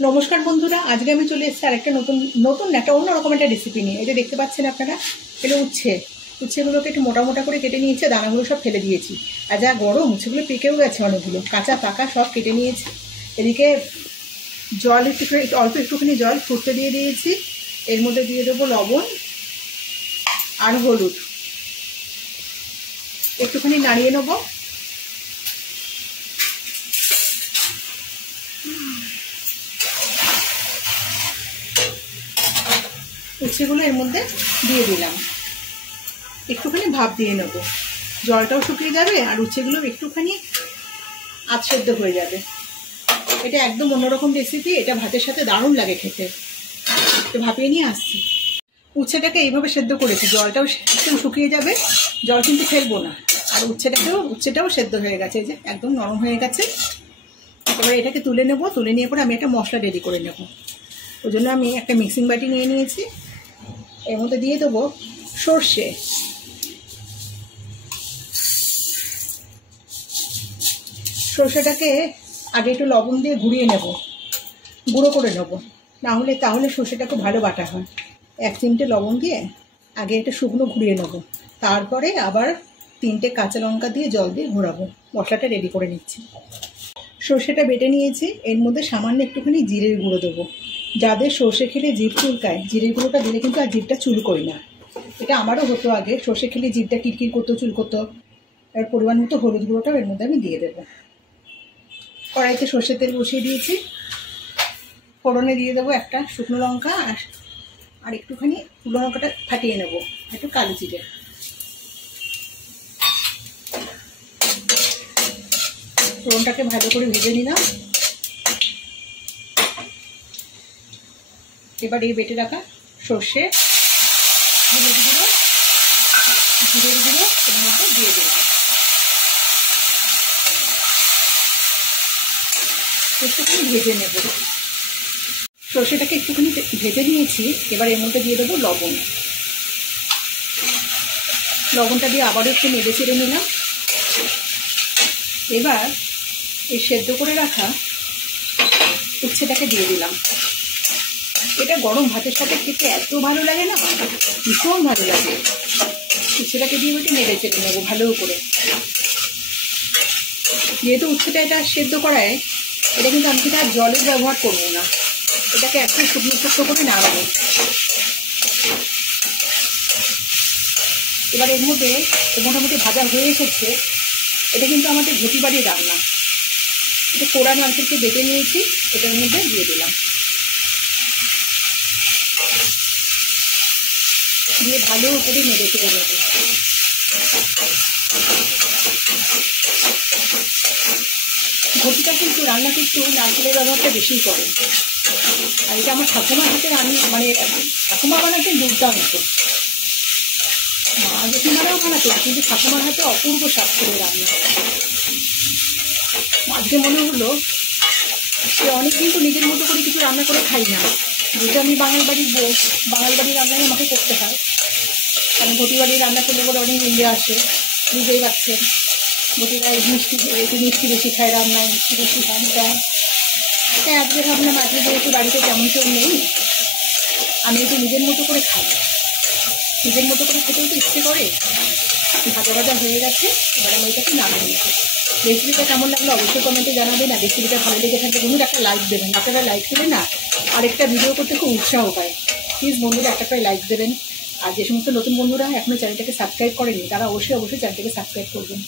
নমস্কার বন্ধুরা, আজকে আমি চলে এসেছি আরেকটা নতুন একটা অন্যরকম একটা রেসিপি নিয়ে। এই যে দেখতে পাচ্ছেন আপনারা, এগুলো উচ্ছেগুলোকে একটু মোটা মোটা করে কেটে নিয়েছে, দানাগুলো সব ফেলে দিয়েছি। আর যা গরম, উচ্ছেগুলো পেকেও গেছে অনেকগুলো, কাঁচা পাকা সব কেটে নিয়েছি। এদিকে জল একটুখানি জল ফুটতে দিয়ে দিয়েছি। এর মধ্যে দিয়ে দেবো লবণ আর হলুদ, একটুখানি নাড়িয়ে নেবো। উচ্ছেগুলো এর মধ্যে দিয়ে দিলাম, একটুখানি ভাপ দিয়ে নেব। জলটাও শুকিয়ে যাবে আর উচ্ছেগুলো একটুখানি আধসেদ্ধ হয়ে যাবে। এটা একদম অন্যরকম রেসিপি, এটা ভাতের সাথে দারুণ লাগে খেতে। তো ভাপিয়ে নিয়ে আসছি। উচ্ছেটাকে এইভাবে সেদ্ধ করেছি, জলটাও একটু শুকিয়ে যাবে, জল কিন্তু ফেলবো না। আর উচ্ছেটাও সেদ্ধ হয়ে গেছে, এই যে একদম নরম হয়ে গেছে। এবার এটাকে তুলে নেব, তুলে নিয়ে পরে আমি একটা মশলা রেডি করে নেব। ওই জন্য আমি একটা মিক্সিং বাটি নিয়ে নিয়েছি। এর মধ্যে দিয়ে দেবো সর্ষে, সর্ষেটাকে আগে একটু লবণ দিয়ে ঘুরিয়ে নেব, গুঁড়ো করে নেব, তাহলে সর্ষেটা খুব ভালো বাটা হয়। 1 চিমটে লবণ দিয়ে আগে একটা শুকনো ঘুরিয়ে নেব, তারপরে আবার 3টে কাঁচা লঙ্কা দিয়ে জল দিয়ে ঘোরাবো। মশলাটা রেডি করে নিচ্ছি। সর্ষেটা বেটে নিয়েছি, এর মধ্যে সামান্য একটুখানি জিরের গুঁড়ো দেবো। যাদের সর্ষে খেলে জিভ চুলকায়, জিরের গুঁড়োটা দিলে কিন্তু আর জিভটা চুলকোয় না। এটা আমারও হতো আগে, সর্ষে খেলে জিভটা কিরকির করতো, চুলকোতো। এর পরিমাণ মতো হলুদ গুঁড়োটাও এর মধ্যে আমি দিয়ে দেবো। কড়াইতে সর্ষের তেল বসিয়ে দিয়েছি। ফোড়নে দিয়ে দেবো একটা শুকনো লঙ্কা আর একটুখানি শুকনো লঙ্কাটা ফাটিয়ে নেব, একটু কালো জিরে। ফোড়নটাকে ভালো করে ভেজে নিলাম। এবার এই বেটে রাখা সর্ষে, হলুদ গুঁড়ো, জিরের গুঁড়ো এর মধ্যে দিয়ে দিলাম। একটুখানি ভেজে নেব। সর্ষেটাকে একটুখানি ভেজে নিয়েছি। এবার এর মধ্যে দিয়ে দেবো লবণ। লবণটা দিয়ে আবারও একটু নেড়ে চেড়ে নিলাম। এবার এই সেদ্ধ করে রাখা উচ্ছেটাকে দিয়ে দিলাম। এটা গরম ভাতের সাথে খেতে এত ভালো লাগে না, ভীষণ ভালো লাগে। উচ্ছেটাকে দিয়ে একটু নেড়ে চেড়ে নেবো ভালো করে। যেহেতু উচ্ছেটা এটা সেদ্ধ করায়, এটা কিন্তু আমি আর জলের ব্যবহার করবো না, এটাকে একটু শুকনো করে নাড়াবো। এবার এর মধ্যে মোটামুটি ভাজা হয়ে এসেছে। এটা কিন্তু আমাদের ঘটি বাড়ির রান্না। এটা পোড়া নারকেলকে বেটে নিয়েছি, এটার মধ্যে দিয়ে দিলাম। দিয়ে ভালো করে নেড়ে চেড়ে নেব। ঘটিটা কিন্তু রান্নাতে একটু নারকেলের ব্যবহারটা বেশিই করে। আর এটা আমার ঠাকুমার হাতে ঠাকুমা বানাতে দুর্দান্ত। মা জেঠিমারাও বানাতো, কিন্তু ঠাকুমার হাতে অপূর্ব স্বাদ করে রান্না। আজকে মনে হলো সে অনেকদিন তো নিজের মতো করে কিছু রান্না করে খাই না, যেহেতু আমি বাঙাল বাড়ির বউ, বাঙাল বাড়ির রান্নাই আমাকে করতে হয়। কারণ ঘটি বাড়ির রান্না করলে বলে অনেক মূল্য আসে, বুঝতেই পারছেন। ঘটিরা একটু মিষ্টি বেশি খায়, রান্নায় মিষ্টি বেশি খান। তাই আজকে ভাবলাম আজকে যেহেতু বাড়িতে তেমন কেউ নেই, আমি একটু নিজের মতো করে খাই। নিজের মতো করে খেতেও তো ইচ্ছে করে। ভাজা হয়ে গেছে, এবার আমি এটাকে নামিয়ে নেব। রেসিপিটা কেমন লাগলো অবশ্যই কমেন্টে জানাবেন। আর রেসিপিটা ভালো লেগে থাকলে বন্ধুরা একটা লাইক দেবেন। আপনারা লাইক দেবেন না, আরেকটা ভিডিও করতে খুব উৎসাহ পায়। প্লিজ বন্ধুরা একটা করে লাইক দেবেন। আর যে সমস্ত নতুন বন্ধুরা এখনো চ্যানেলটাকে সাবস্ক্রাইব করেনি, তারা অবশ্যই চ্যানেলটাকে সাবস্ক্রাইব করবেন।